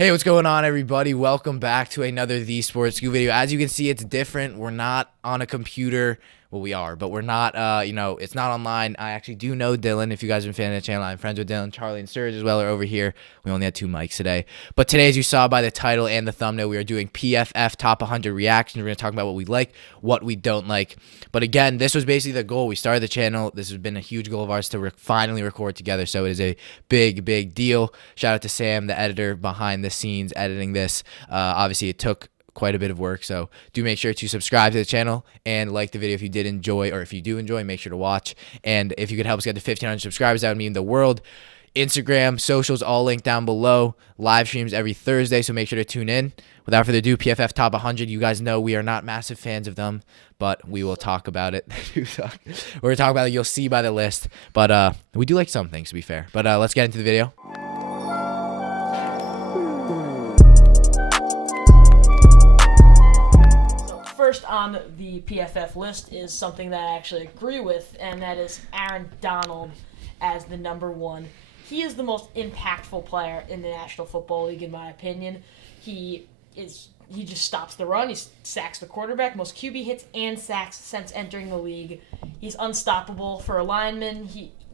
Hey, what's going on, everybody? Welcome back to another The Sports School video. As you can see, it's different. We're not on a computer. Well, we are, but we're not, it's not online. I actually do know Dylan. If you guys have been fan of the channel, I'm friends with Dylan. Charlie and Serge as well are over here. We only had 2 mics today. But today, as you saw by the title and the thumbnail, we are doing PFF Top 100 Reactions. We're going to talk about what we like, what we don't like. But again, this was basically the goal. We started the channel. This has been a huge goal of ours to finally record together. So it is a big, big deal. Shout out to Sam, the editor behind the scenes, editing this. Obviously, it took quite a bit of work, so do make sure to subscribe to the channel and like the video if you did enjoy, or if you do enjoy, make sure to watch. And if you could help us get to 1,500 subscribers, that would mean the world. Instagram, socials, all linked down below. Live streams every Thursday, so make sure to tune in. Without further ado, PFF Top 100. You guys know we are not massive fans of them, but we will talk about it. We're going to talk about it. You'll see by the list, but we do like some things, to be fair. But let's get into the video. First on the PFF list is something that I actually agree with, and that is Aaron Donald as the number 1. He is the most impactful player in the National Football League, in my opinion. He just stops the run. He sacks the quarterback, most QB hits and sacks since entering the league. He's unstoppable for a lineman.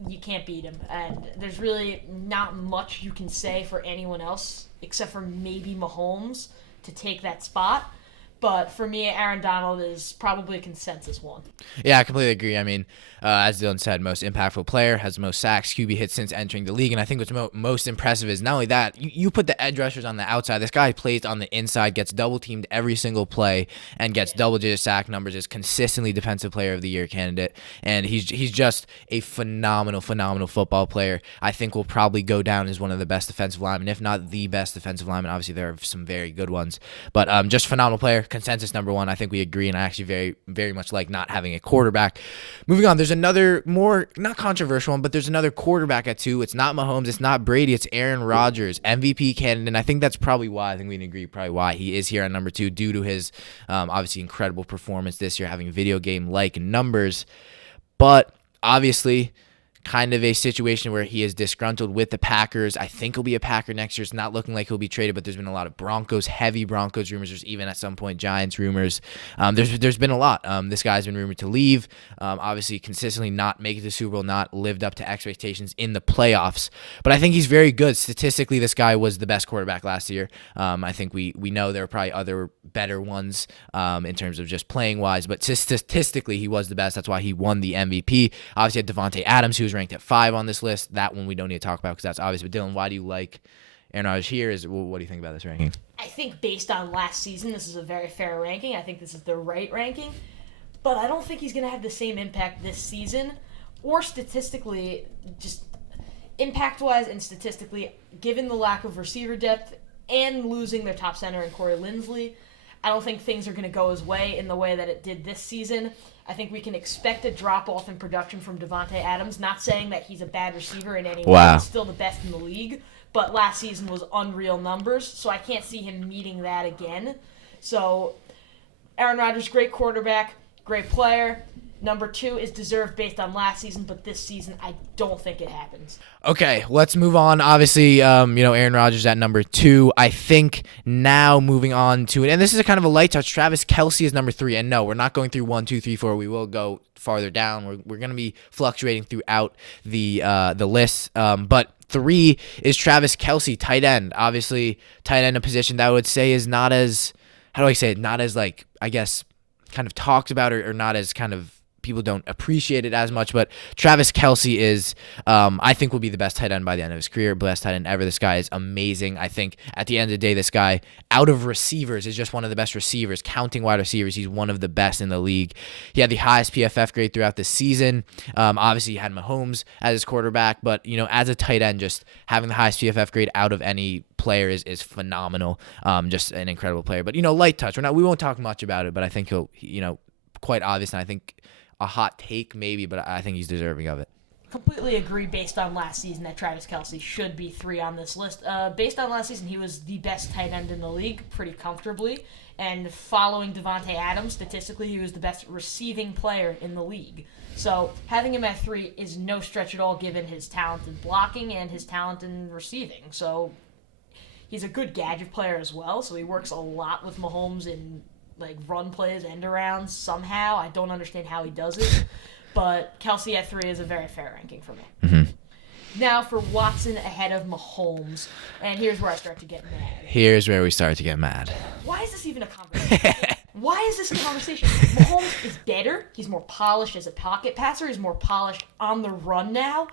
You can't beat him, and there's really not much you can say for anyone else except for maybe Mahomes to take that spot. But for me, Aaron Donald is probably a consensus one. Yeah, I completely agree. I mean, as Dylan said, most impactful player, has the most sacks, QB hits since entering the league. And I think what's most impressive is not only that, you put the edge rushers on the outside. This guy plays on the inside, gets double-teamed every single play, and gets double-digit sack numbers, is consistently Defensive Player of the Year candidate. And he's just a phenomenal football player. I think will probably go down as one of the best defensive linemen, if not the best defensive lineman. Obviously, there are some very good ones. But just phenomenal player. Consensus number 1. I think we agree, and I actually very, very much like not having a quarterback. Moving on, there's another more, not controversial one, but there's another quarterback at 2. It's not Mahomes, it's not Brady, it's Aaron Rodgers, MVP candidate, and I think that's probably why, I think we can agree probably why he is here on number 2, due to his obviously incredible performance this year, having video game-like numbers. But obviously, kind of a situation where he is disgruntled with the Packers. I think he'll be a Packer next year. It's not looking like he'll be traded, but there's been a lot of heavy Broncos rumors. There's even at some point Giants rumors. There's been a lot. This guy's been rumored to leave. Obviously, consistently not make it to the Super Bowl, not lived up to expectations in the playoffs. But I think he's very good. Statistically, this guy was the best quarterback last year. I think we know there are probably other better ones in terms of just playing wise, but statistically, he was the best. That's why he won the MVP. Obviously, had Devontae Adams, who was ranked at 5 on this list. That one we don't need to talk about because that's obvious. But Dylan, why do you like Aaron Rodgers here? What do you think about this ranking? I think based on last season, this is a very fair ranking. I think this is the right ranking. But I don't think he's going to have the same impact this season, or statistically, just impact-wise and statistically, given the lack of receiver depth and losing their top center in Corey Linsley. I don't think things are going to go his way in the way that it did this season. I think we can expect a drop-off in production from Devontae Adams. Not saying that he's a bad receiver in any way. Wow. He's still the best in the league. But last season was unreal numbers, so I can't see him meeting that again. So Aaron Rodgers, great quarterback, great player. Number 2 is deserved based on last season, but this season I don't think it happens. Okay, let's move on. Obviously, Aaron Rodgers at number 2. I think now moving on to it, and this is a kind of a light touch. Travis Kelce is number 3, and no, we're not going through 1, 2, 3, 4. We will go farther down. We're going to be fluctuating throughout the list, but 3 is Travis Kelce, tight end. Obviously, tight end, a position that I would say is not as, how do I say it, not as, like, I guess, kind of talked about, or not as kind of, people don't appreciate it as much, but Travis Kelce is, I think, will be the best tight end by the end of his career, best tight end ever. This guy is amazing. I think at the end of the day, this guy, out of receivers, is just one of the best receivers. Counting wide receivers, he's one of the best in the league. He had the highest PFF grade throughout the season. Obviously, he had Mahomes as his quarterback, but, as a tight end, just having the highest PFF grade out of any player is phenomenal. Just an incredible player. But, light touch. We won't talk much about it, but I think he'll, quite obvious, and I think a hot take maybe, but I think he's deserving of it. Completely agree based on last season that Travis Kelce should be 3 on this list. Based on last season, he was the best tight end in the league pretty comfortably. And following Devontae Adams, statistically, he was the best receiving player in the league. So having him at 3 is no stretch at all given his talent in blocking and his talent in receiving. So He's a good gadget player as well, so he works a lot with Mahomes in like run plays, end arounds somehow. I don't understand how he does it, but Kelsey at 3 is a very fair ranking for me. Mm-hmm. Now for Watson ahead of Mahomes, and here's where I start to get mad. Here's where we start to get mad. Why is this even a conversation? Why is this a conversation? Mahomes is better. He's more polished as a pocket passer. He's more polished on the run now.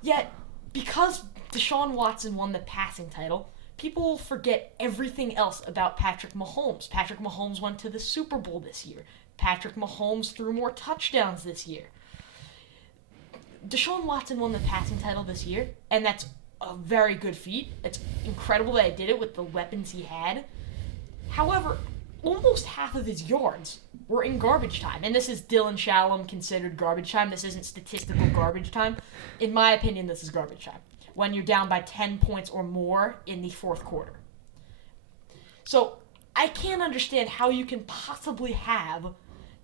Yet, because Deshaun Watson won the passing title, people will forget everything else about Patrick Mahomes. Patrick Mahomes went to the Super Bowl this year. Patrick Mahomes threw more touchdowns this year. Deshaun Watson won the passing title this year, and that's a very good feat. It's incredible that he did it with the weapons he had. However, almost half of his yards were in garbage time. And this is Dylan Shalom considered garbage time. This isn't statistical garbage time. In my opinion, this is garbage time. When you're down by 10 points or more in the fourth quarter. So, I can't understand how you can possibly have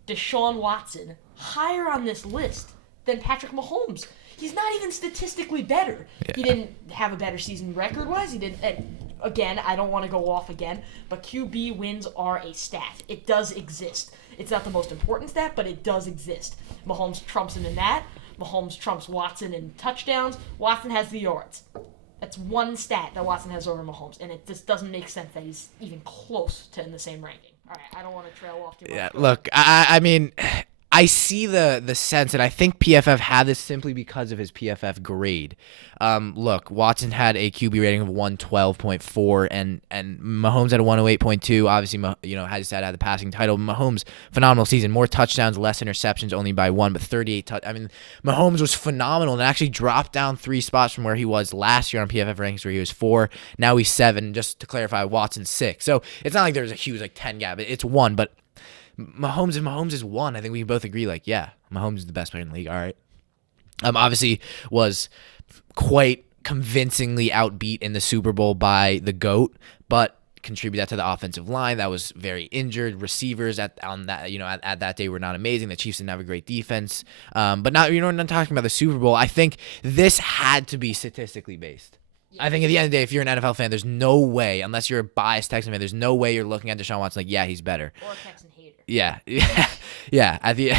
Deshaun Watson higher on this list than Patrick Mahomes. He's not even statistically better. Yeah. He didn't have a better season record-wise. He didn't. Again, I don't want to go off again, but QB wins are a stat. It does exist. It's not the most important stat, but it does exist. Mahomes trumps him in that. Mahomes trumps Watson in touchdowns. Watson has the yards. That's one stat that Watson has over Mahomes, and it just doesn't make sense that he's even close to in the same ranking. All right, I don't want to trail off too much. Yeah, look, I mean, I see the sense, and I think PFF had this simply because of his PFF grade. Look, Watson had a QB rating of 112.4, and Mahomes had a 108.2. Obviously, had the passing title. Mahomes, phenomenal season. More touchdowns, less interceptions, only by 1, but 38 I mean, Mahomes was phenomenal and actually dropped down 3 spots from where he was last year on PFF rankings, where he was 4. Now he's 7. Just to clarify, Watson's 6. So it's not like there's a huge 10 gap. It's 1, but Mahomes is 1. I think we both agree. Mahomes is the best player in the league. All right. Obviously was quite convincingly outbeat in the Super Bowl by the GOAT, but contribute that to the offensive line that was very injured. Receivers at that day were not amazing. The Chiefs didn't have a great defense. But now we're not talking about the Super Bowl. I think this had to be statistically based. I think at the end of the day, if you're an NFL fan, there's no way, unless you're a biased Texan fan, there's no way you're looking at Deshaun Watson yeah, he's better. Or a Texan hater. Yeah. At the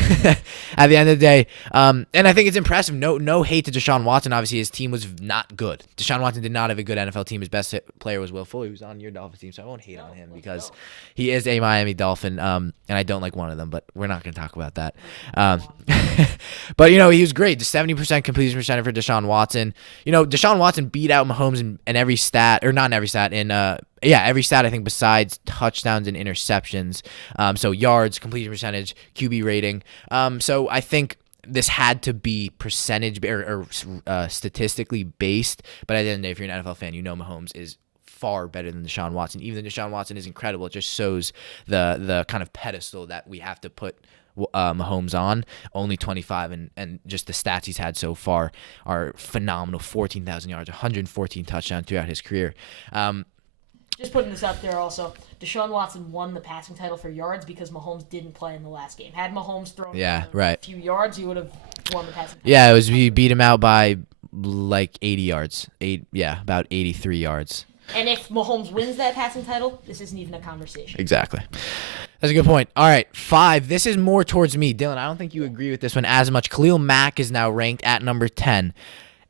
at the end of the day, and I think it's impressive. No hate to Deshaun Watson. Obviously, his team was not good. Deshaun Watson did not have a good NFL team. His best player was Will Fuller, who's on your Dolphins team, so I won't hate on him because he is a Miami Dolphin, and I don't like one of them. But we're not going to talk about that. But he was great. The 70% completion percentage for Deshaun Watson. Deshaun Watson beat out Mahomes in every stat, or not in every stat, every stat I think besides touchdowns and interceptions. So yards, completion percentage, QB rating. So I think this had to be percentage or statistically based. But at the end of the day, if you're an NFL fan, Mahomes is far better than Deshaun Watson. Even though Deshaun Watson is incredible, it just shows the kind of pedestal that we have to put Mahomes on. Only 25, and just the stats he's had so far are phenomenal. 14,000 yards, 114 touchdowns throughout his career. Just putting this out there also, Deshaun Watson won the passing title for yards because Mahomes didn't play in the last game. Had Mahomes thrown a few yards, he would have won the passing title. Yeah, we beat him out by 80 yards. About 83 yards. And if Mahomes wins that passing title, this isn't even a conversation. Exactly. That's a good point. All right, 5. This is more towards me. Dylan, I don't think you agree with this one as much. KHALIL Mack is now ranked at number 10.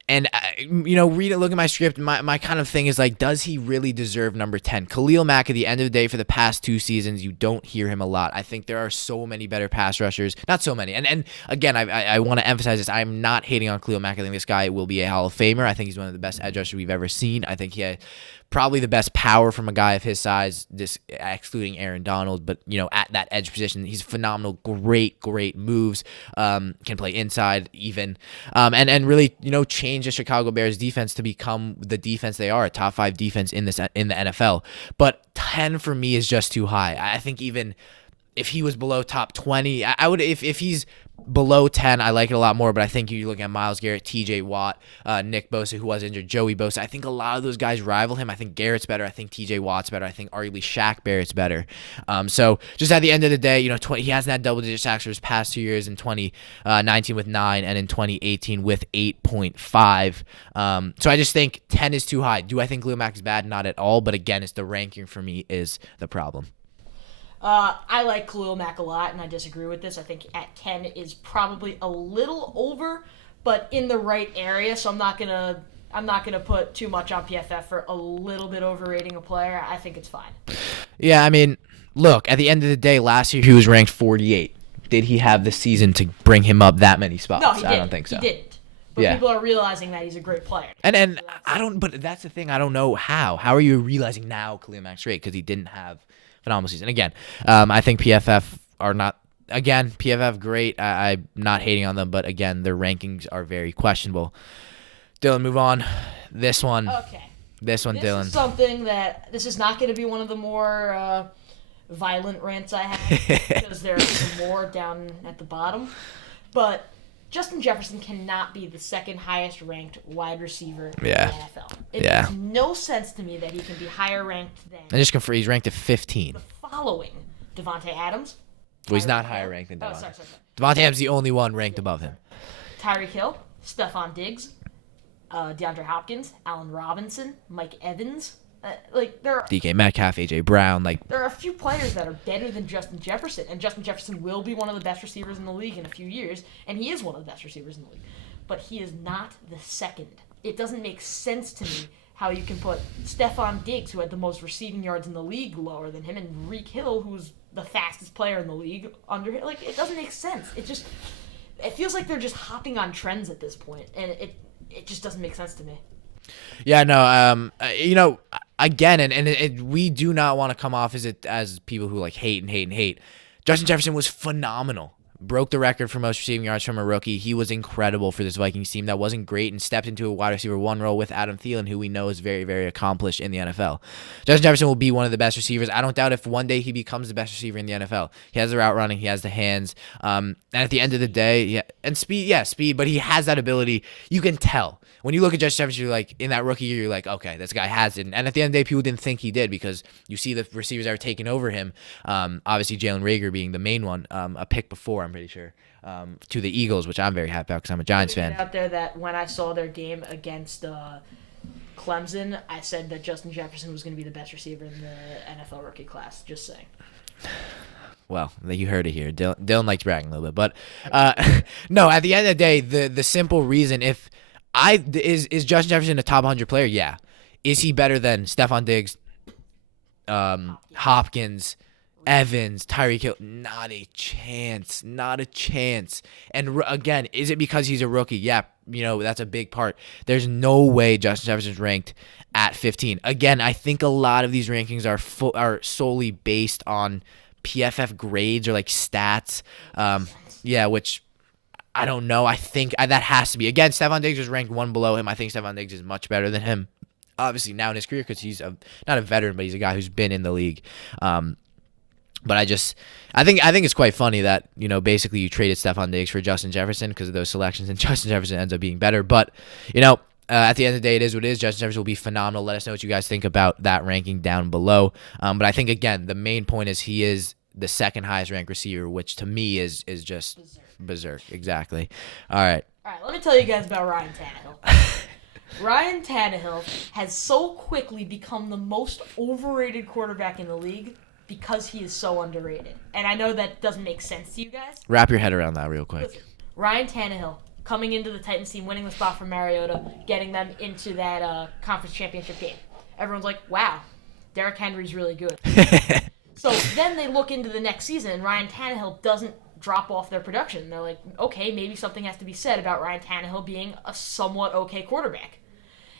And, look at my script. My kind of thing is does he really deserve number 10? KHALIL Mack, at the end of the day, for the past 2 seasons, you don't hear him a lot. I think there are so many better pass rushers. Not so many. And again, I want to emphasize this. I'm not hating on KHALIL Mack. I think this guy will be a Hall of Famer. I think he's one of the best edge rushers we've ever seen. I think he had probably the best power from a guy of his size, excluding Aaron Donald, but at that edge position, he's phenomenal. Great moves. Can play inside even, and really change the Chicago Bears defense to become the defense they are, a top 5 defense in the NFL. But 10 for me is just too high. I think even if he was below top 20, I would if he's Below 10, I like it a lot more, but I think you look at Myles Garrett, TJ Watt, Nick Bosa, who was injured, Joey Bosa. I think a lot of those guys rival him. I think Garrett's better. I think TJ Watt's better. I think arguably Shaq Barrett's better. So just at the end of the day, he hasn't had double-digit sacks for his past 2 years, in 2019 with 9 and in 2018 with 8.5. So I just think 10 is too high. Do I think Khalil Mack is bad? Not at all, but again, it's the ranking for me is the problem. I like Khalil Mack a lot, and I disagree with this. I think at 10 is probably a little over, but in the right area. So I'm not gonna put too much on PFF for a little bit overrating a player. I think it's fine. Yeah, I mean, look, at the end of the day, last year he was ranked 48. Did he have the season to bring him up that many spots? No, he didn't. I don't think so. He didn't. But people are realizing that he's a great player. And I don't. But that's the thing. I don't know how. How are you realizing now Khalil Mack's great? Because he didn't have phenomenal season. Again, I think PFF are not. Again, PFF great. I'm not hating on them, but again, their rankings are very questionable. Dylan, move on. This one. Okay. Dylan. This is something that this is not going to be one of the more violent rants I have because there are some more down at the bottom. But Justin Jefferson cannot be the second highest ranked wide receiver in the NFL. It makes no sense to me that he can be higher ranked than. And just confirm, he's ranked at 15. The following: Devontae Adams. Well, he's not higher ranked than Devontae. Sorry. Devontae Adams is the only one ranked above him. Tyreek Hill, Stephon Diggs, DeAndre Hopkins, Allen Robinson, Mike Evans. There are DK Metcalf, AJ Brown, there are a few players that are better than Justin Jefferson, and Justin Jefferson will be one of the best receivers in the league in a few years, and he is one of the best receivers in the league. But he is not the second. It doesn't make sense to me how you can put Stephon Diggs, who had the most receiving yards in the league, lower than him, and Reek Hill, who's the fastest player in the league, under him. It doesn't make sense. It feels like they're just hopping on trends at this point, and it just doesn't make sense to me. Yeah, no, again, and we do not want to come off as people who hate. Justin Jefferson was phenomenal. Broke the record for most receiving yards from a rookie. He was incredible for this Vikings team that wasn't great and stepped into a wide receiver 1 role with Adam Thielen, who we know is very, very accomplished in the NFL. Justin Jefferson will be one of the best receivers. I don't doubt if one day he becomes the best receiver in the NFL. He has the route running. He has the hands. And at the end of the day, and speed, but he has that ability. You can tell. When you look at Justin Jefferson, you're like, in that rookie year, you're like, okay, this guy has it. And at the end of the day, people didn't think he did because you see the receivers that are taking over him. Obviously, Jalen Reagor being the main one, a pick before, I'm pretty sure, to the Eagles, which I'm very happy about because I'm a Giants fan. Out there that when I saw their game against Clemson, I said that Justin Jefferson was going to be the best receiver in the NFL rookie class. Just saying. Well, you heard it here. Dylan likes bragging a little bit. But, no, at the end of the day, the simple reason, is Justin Jefferson a top 100 player? Yeah. Is he better than Stephon Diggs, Hopkins, Evans, Tyreek Hill? Not a chance. Not a chance. And again, is it because he's a rookie? Yeah, that's a big part. There's no way Justin Jefferson's ranked at 15. Again, I think a lot of these rankings are solely based on PFF grades or stats. Which I don't know. I think that has to be. Again, Stephon Diggs was ranked 1 below him. I think Stephon Diggs is much better than him. Obviously, now in his career because he's not a veteran, but he's a guy who's been in the league. But I think it's quite funny that, basically you traded Stephon Diggs for Justin Jefferson because of those selections, and Justin Jefferson ends up being better. But, at the end of the day, it is what it is. Justin Jefferson will be phenomenal. Let us know what you guys think about that ranking down below. But I think, again, the main point is he is the second highest ranked receiver, which to me is just berserk. Exactly. All right, let me tell you guys about Ryan Tannehill. Ryan Tannehill has so quickly become the most overrated quarterback in the league because he is so underrated. And I know that doesn't make sense to you guys. Wrap your head around that real quick. Listen, Ryan Tannehill coming into the Titans team, winning the spot for Mariota, getting them into that conference championship game. Everyone's like, wow, Derrick Henry's really good. So then they look into the next season, and Ryan Tannehill doesn't drop off their production. They're like, okay, maybe something has to be said about Ryan Tannehill being a somewhat okay quarterback.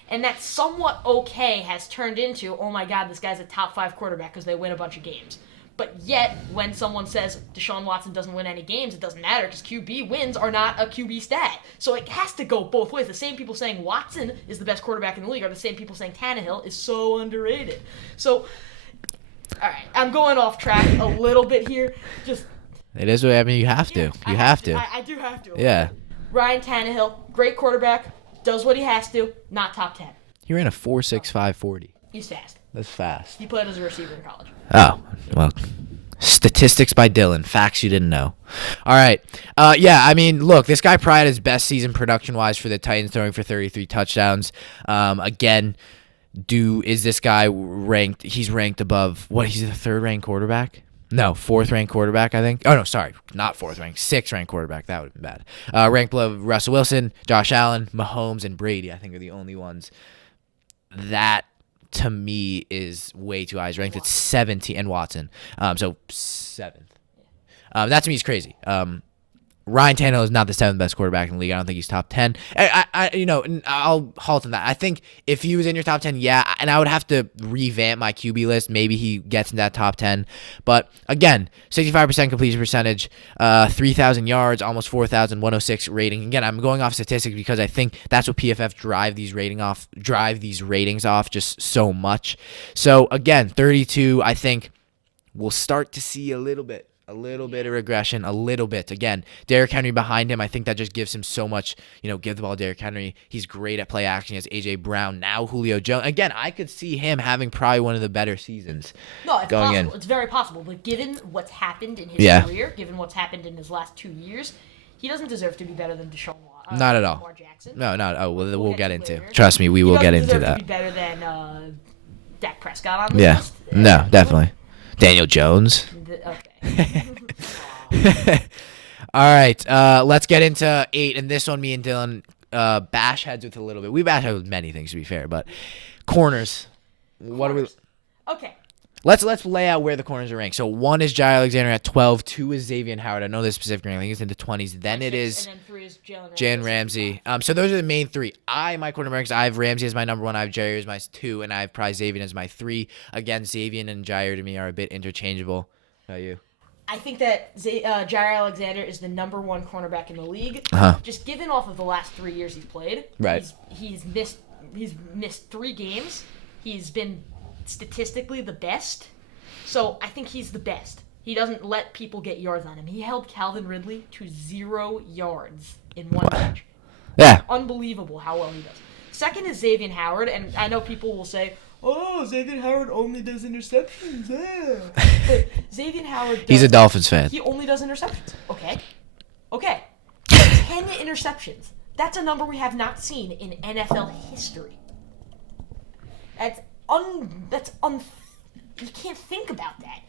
And that somewhat okay has turned into, oh my God, this guy's a top 5 quarterback because they win a bunch of games. But yet, when someone says Deshaun Watson doesn't win any games, it doesn't matter because QB wins are not a QB stat. So it has to go both ways. The same people saying Watson is the best quarterback in the league are the same people saying Tannehill is so underrated. So, all right, I'm going off track a little bit here. Just It is what I mean. You have to. You have to. I do have to. Yeah. Ryan Tannehill, great quarterback, does what he has to, not top 10. He ran a 4.65 40. He's fast. That's fast. He played as a receiver in college. Oh, well. Statistics by Dylan. Facts you didn't know. All right. Yeah, I mean, look, this guy probably had his best season production-wise for the Titans, throwing for 33 touchdowns. Again, is this guy ranked? He's ranked above, what, he's the third-ranked quarterback? No, fourth-ranked quarterback, I think. Oh, no, sorry. Not fourth-ranked. Sixth-ranked quarterback. That would have been bad. Ranked below Russell Wilson, Josh Allen, Mahomes, and Brady, I think, are the only ones. That, to me, is way too high. He's ranked at 17, and Watson. So 7th. That to me is crazy. Ryan Tannehill is not the 7th best quarterback in the league. I don't think he's top 10. I'll halt on that. I think if he was in your top 10, yeah, and I would have to revamp my QB list. Maybe he gets in that top 10. But again, 65% completion percentage, 3,000 yards, almost 4,106 rating. Again, I'm going off statistics because I think that's what PFF drive these ratings off just so much. So again, 32, I think we'll start to see a little bit of regression, a little bit. Again, Derrick Henry behind him, I think that just gives him so much, give the ball to Derrick Henry. He's great at play action. He has A.J. Brown, now Julio Jones. Again, I could see him having probably one of the better seasons. No, it's going possible. in. It's very possible. But given what's happened in his career, given what's happened in his last 2 years, he doesn't deserve to be better than Deshaun Watson. Not at all. Lamar Jackson. No, not. Oh, we'll get into it. Trust me, we will get into that. He doesn't deserve to be better than Dak Prescott on the list. No, definitely. Daniel Jones. Okay. All right, let's get into 8, and this one me and Dylan bash heads with a little bit. We bash heads with many things, to be fair, but corners. What are we? Okay. Let's lay out where the corners are ranked. So 1 is Jair Alexander at 12, 2 is Xavier Howard. I know this specific ranking. I think it's in the 20s. Then it is, and then 3 is Jalen Ramsey. So those are the main 3. My cornerbacks, I have Ramsey as my number 1, I have Jair as my 2, and I have probably Xavier as my 3. Again, Xavier and Jair to me are a bit interchangeable. How about you? I think that Jair Alexander is the number 1 cornerback in the league. Just given off of the last 3 years he's played. Right. He's missed 3 games. He's been statistically the best. So I think he's the best. He doesn't let people get yards on him. He held Calvin Ridley to 0 yards in 1 match. Yeah. Unbelievable how well he does. Second is Xavier Howard, and I know people will say, "Oh, Xavier Howard only does interceptions." But Xavier Howard He's a Dolphins fan. He only does interceptions. Okay. 10 interceptions. That's a number we have not seen in NFL history. You can't think about that.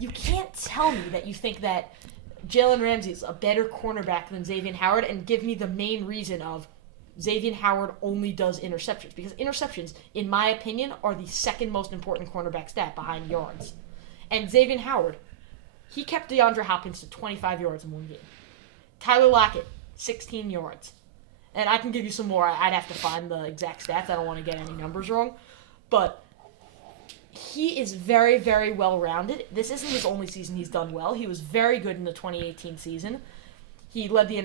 You can't tell me that you think that Jalen Ramsey is a better cornerback than Xavier Howard and give me the main reason of Xavier Howard only does interceptions. Because interceptions, in my opinion, are the second most important cornerback stat behind yards. And Xavier Howard, he kept DeAndre Hopkins to 25 yards in 1 game. Tyler Lockett, 16 yards. And I can give you some more. I'd have to find the exact stats. I don't want to get any numbers wrong. But he is very, very well-rounded. This isn't his only season he's done well. He was very good in the 2018 season. He led the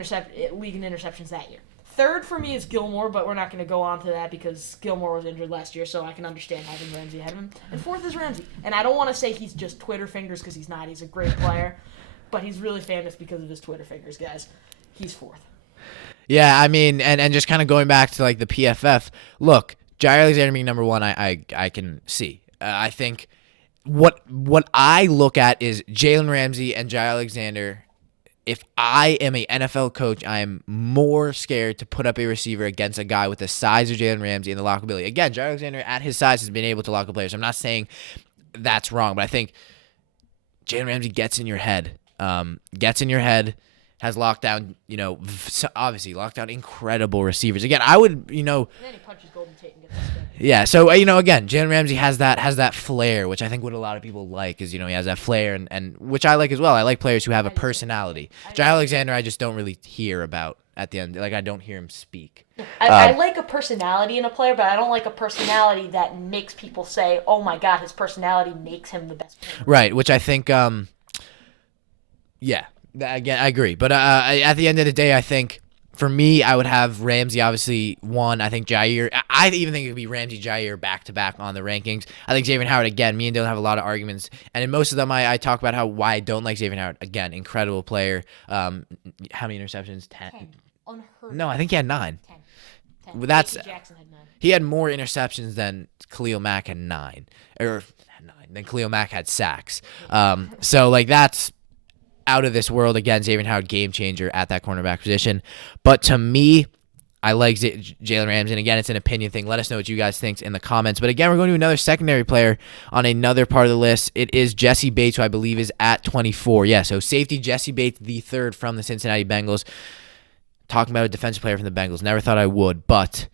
league in interceptions that year. Third for me is Gilmore, but we're not going to go on to that because Gilmore was injured last year, so I can understand having Ramsey ahead of him. And 4th is Ramsey. And I don't want to say he's just Twitter fingers because he's not. He's a great player, but he's really famous because of his Twitter fingers, guys. He's 4th. Yeah, I mean, and just kind of going back to like the PFF, look, Jair Alexander being number 1, I can see. I think what I look at is Jalen Ramsey and Jair Alexander. If I am an NFL coach, I am more scared to put up a receiver against a guy with the size of Jalen Ramsey and the lockability. Again, Jair Alexander at his size has been able to lock up players. I'm not saying that's wrong, but I think Jalen Ramsey gets in your head. Has locked down, obviously locked down incredible receivers. Again, I would, And then he punches Golden Tate and gets the spin. Yeah, so again, Jalen Ramsey has that flair, which I think what a lot of people like is he has that flair and which I like as well. I like players who have a personality. Jair Alexander, I just don't really hear about at the end. Like I don't hear him speak. I like a personality in a player, but I don't like a personality that makes people say, "Oh my God, his personality makes him the best player." Right, which I think, yeah. Again, I agree. But at the end of the day, I think For me, I would have Ramsey obviously 1. I think Jair. I even think it would be Ramsey, Jair back to back on the rankings. I think Xavier Howard again. Me and Dylan have a lot of arguments, and in most of them, I talk about why I don't like Xavier Howard. Again, incredible player. How many interceptions? 10. Unheard. No, I think he had 9. 10. That's Jackson had 9. He had more interceptions than Khalil Mack had 9, or 9 than Khalil Mack had sacks. So like that's out of this world. Again, Xavier Howard, game changer at that cornerback position. But to me, I like Jalen Ramsey. And again, it's an opinion thing. Let us know what you guys think in the comments. But again, we're going to another secondary player on another part of the list. It is Jesse Bates, who I believe is at 24. Yeah, so safety Jesse Bates, the 3rd from the Cincinnati Bengals. Talking about a defensive player from the Bengals. Never thought I would, but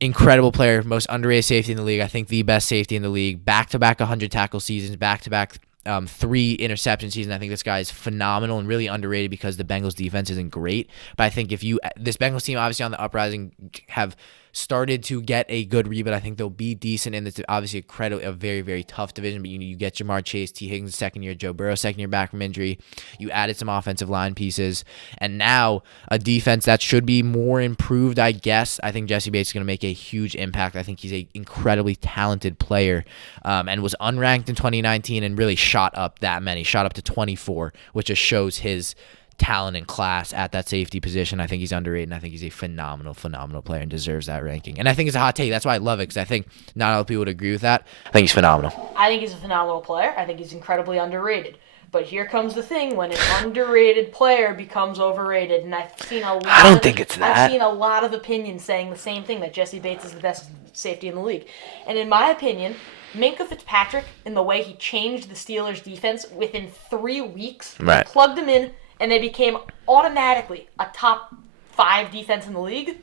incredible player. Most underrated safety in the league. I think the best safety in the league. Back-to-back 100 tackle seasons. Back-to-back 3 interception season. I think this guy is phenomenal and really underrated because the Bengals defense isn't great. But I think this Bengals team obviously on the uprising have started to get a good rebuild. I think they'll be decent in this. Obviously, a very, very tough division. But you get Jamar Chase, T. Higgins, second year, Joe Burrow, second year back from injury. You added some offensive line pieces, and now a defense that should be more improved, I guess. I think Jesse Bates is going to make a huge impact. I think he's an incredibly talented player, and was unranked in 2019 and really shot up to 24, which just shows his talent and class at that safety position. I think he's underrated, and I think he's a phenomenal player and deserves that ranking. And I think it's a hot take. That's why I love it, because I think not all people would agree with that. I think he's phenomenal. I think he's a phenomenal player. I think he's incredibly underrated. But here comes the thing: when an underrated player becomes overrated, and I've seen a lot. I don't think it's that. I've seen a lot of opinions saying the same thing, that Jesse Bates is the best safety in the league. And in my opinion, Minkah Fitzpatrick, in the way he changed the Steelers' defense within 3 weeks, right, plugged them in, and they became automatically a top 5 defense in the league.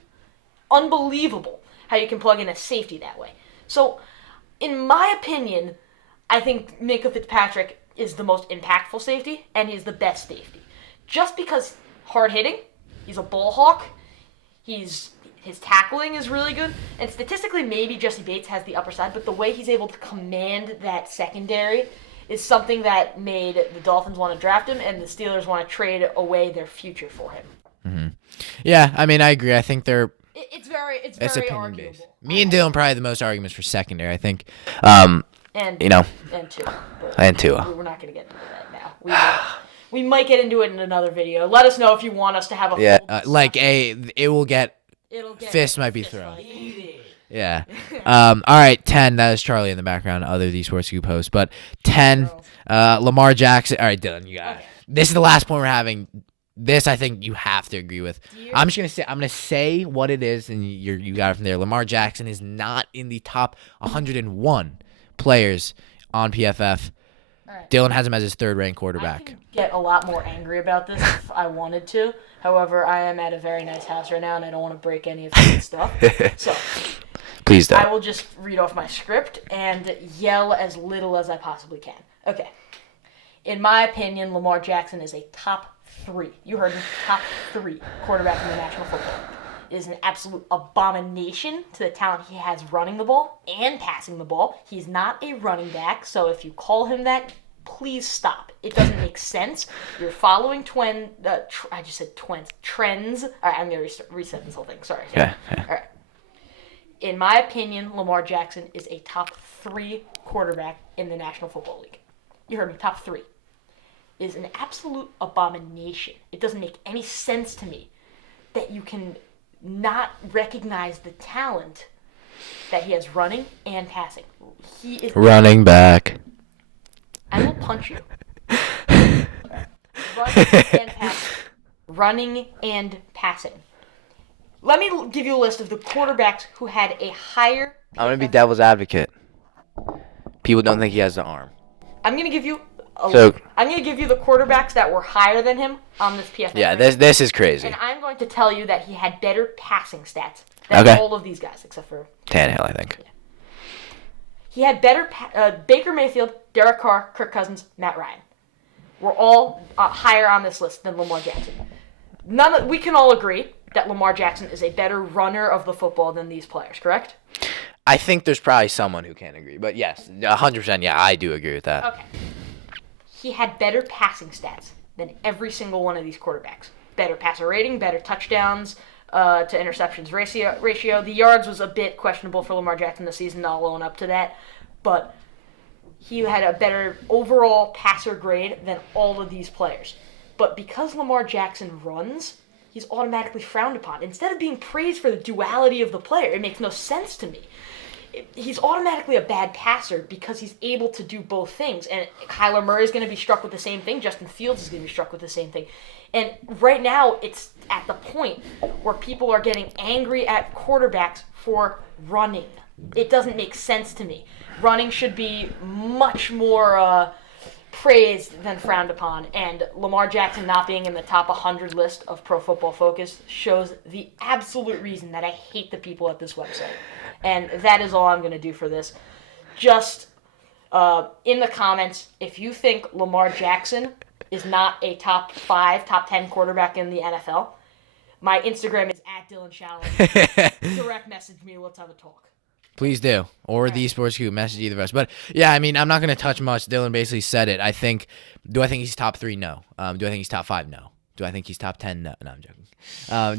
Unbelievable how you can plug in a safety that way. So, in my opinion, I think Minkah Fitzpatrick is the most impactful safety, and he's the best safety. Just because hard-hitting, he's a ball hawk, his tackling is really good, and statistically maybe Jesse Bates has the upper side, but the way he's able to command that secondary is something that made the Dolphins want to draft him, and the Steelers want to trade away their future for him. Mm-hmm. Yeah, I mean, I agree. I think it's very opinion arguable. based. Me and Dylan probably have the most arguments for secondary, I think. And 2. And 2. We're not going to get into that now. We might get into it in another video. Let us know if you want us to have a fist might be thrown. Yeah. All right, 10. That is Charlie in the background, other the Sports Scoop host. But 10, Lamar Jackson. All right, Dylan, you got it. This is the last point we're having. This I think you have to agree with. I'm gonna say what it is, and you got it from there. Lamar Jackson is not in the top 101 players on PFF. Right. Dylan has him as his 3rd ranked quarterback. I can get a lot more angry about this if I wanted to. However, I am at a very nice house right now, and I don't want to break any of his stuff. So, please don't. I will just read off my script and yell as little as I possibly can. Okay. In my opinion, Lamar Jackson is a top 3. You heard me. Top 3 quarterback in the National Football League. It is an absolute abomination to the talent he has running the ball and passing the ball. He's not a running back, so if you call him that, please stop. It doesn't make sense. You're following trends. All right, I'm going to reset this whole thing. Sorry. Yeah. All right. In my opinion, Lamar Jackson is a top 3 quarterback in the National Football League. You heard me, top 3. It is an absolute abomination. It doesn't make any sense to me that you can not recognize the talent that he has running and passing. He is running back. I will punch you. Running and passing. Let me give you a list of the quarterbacks who had a higher... I'm going to be devil's advocate. People don't think he has the arm. I'm going to give you the quarterbacks that were higher than him on this PFF. Yeah, this is crazy. And I'm going to tell you that he had better passing stats than all of these guys, except for... Tannehill, I think. Yeah. He had better... Baker Mayfield, Derek Carr, Kirk Cousins, Matt Ryan. We're all higher on this list than Lamar Jackson. We can all agree that Lamar Jackson is a better runner of the football than these players, correct? I think there's probably someone who can't agree. But yes, 100%, yeah, I do agree with that. Okay. He had better passing stats than every single one of these quarterbacks. Better passer rating, better touchdowns, to interceptions ratio. The yards was a bit questionable for Lamar Jackson this season. I'll own up to that, but he had a better overall passer grade than all of these players. But because Lamar Jackson runs, he's automatically frowned upon. Instead of being praised for the duality of the player, it makes no sense to me. He's automatically a bad passer because he's able to do both things. And Kyler Murray is going to be struck with the same thing. Justin Fields is going to be struck with the same thing. And right now, it's at the point where people are getting angry at quarterbacks for running. It doesn't make sense to me. Running should be much more praised than frowned upon. And Lamar Jackson not being in the top 100 list of Pro Football Focus shows the absolute reason that I hate the people at this website. And that is all I'm going to do for this. Just in the comments, if you think Lamar Jackson is not a top 5, top 10 quarterback in the NFL, my Instagram is @DylanShallow. Direct message me. Let's have a talk. Please do. Or the Sports Scoop, message either of us. But yeah, I mean, I'm not going to touch much. Dylan basically said it. Do I think he's top 3? No. Do I think he's top 5? No. Do I think he's top 10? No, I'm joking. I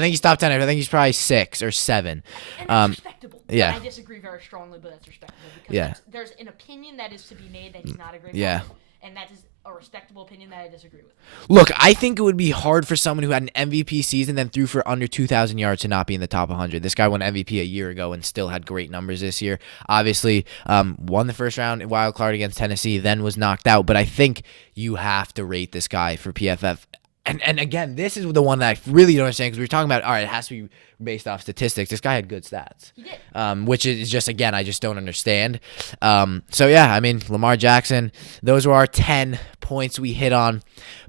think he's top 10. I think he's probably 6 or 7. And that's respectable. Yeah. I disagree very strongly, but that's respectable. Because there's an opinion that is to be made that he's not a great player. And that is a respectable opinion that I disagree with. Look, I think it would be hard for someone who had an MVP season then threw for under 2,000 yards to not be in the top 100. This guy won MVP a year ago and still had great numbers this year. Obviously, won the first round wild card against Tennessee, then was knocked out. But I think you have to rate this guy for PFF. And again, this is the one that I really don't understand because we were talking about, all right, it has to be based off statistics. This guy had good stats. He did. Which is just, again, I just don't understand. So, yeah, I mean, Lamar Jackson, those were our 10 points we hit on.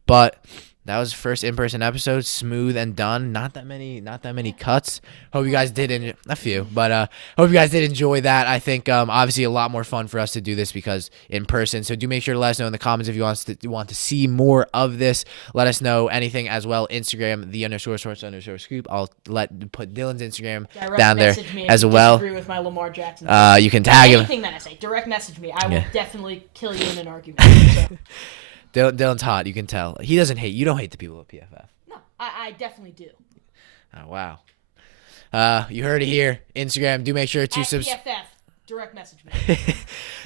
But that was the first in-person episode, smooth and done. Not that many cuts. Hope you guys did a few, but hope you guys did enjoy that. I think obviously a lot more fun for us to do this because in person. So do make sure to let us know in the comments if you want to see more of this. Let us know anything as well. Instagram _source_scoop. I'll put Dylan's Instagram down there as well. Disagree with my Lamar Jackson. You can tag him. Anything that I say, direct message me. I will definitely kill you in an argument. So. Dylan's hot. You can tell. He doesn't hate. You don't hate the people at PFF. No, I definitely do. Oh, wow. You heard it here. Instagram. Do make sure to PFF. Direct message me.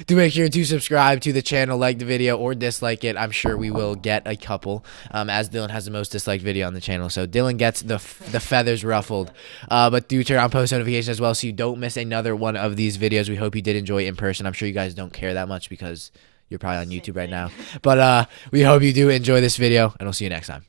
Do make sure to subscribe to the channel, like the video, or dislike it. I'm sure we will get a couple, as Dylan has the most disliked video on the channel. So Dylan gets the feathers ruffled. But do turn on post notifications as well so you don't miss another one of these videos. We hope you did enjoy in person. I'm sure you guys don't care that much because you're probably on YouTube right now. But we hope you do enjoy this video, and we'll see you next time.